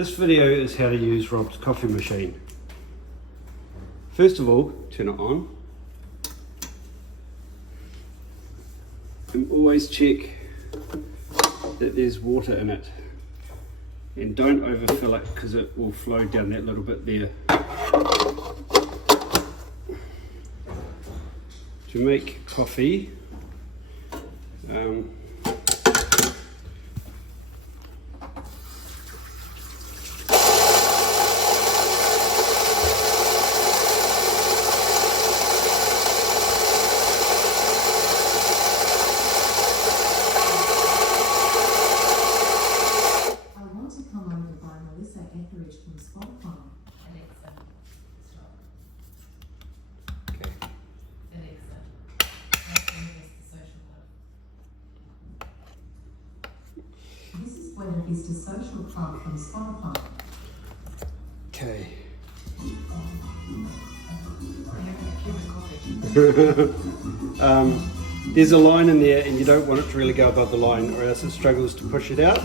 This video is how to use Rob's coffee machine. First of all, turn it on. And always check that there's water in it. And don't overfill it because it will flow down that little bit there. To make coffee, is to social club from Spotify. Okay. There's a line in there and you don't want it to really go above the line or else it struggles to push it out.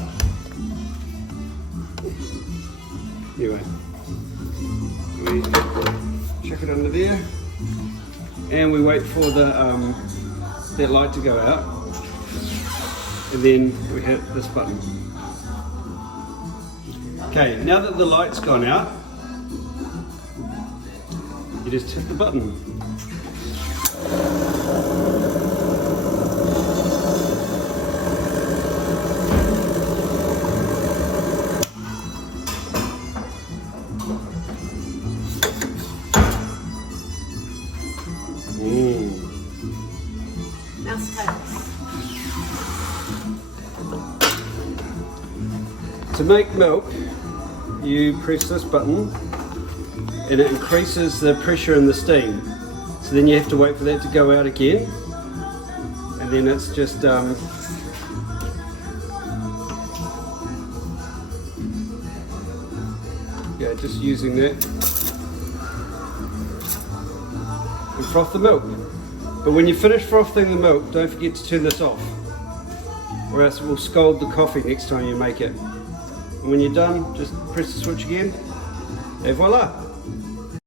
Anyway, we chuck it under there and we wait for the that light to go out, and then we hit this button. Okay, now that the light's gone out, you just hit the button. To make milk, you press this button and it increases the pressure in the steam. So then you have to wait for that to go out again, and then it's just just using that and froth the milk. But when you finish frothing the milk, don't forget to turn this off, or else it will scald the coffee next time you make it. And when you're done, just press the switch again, et voila!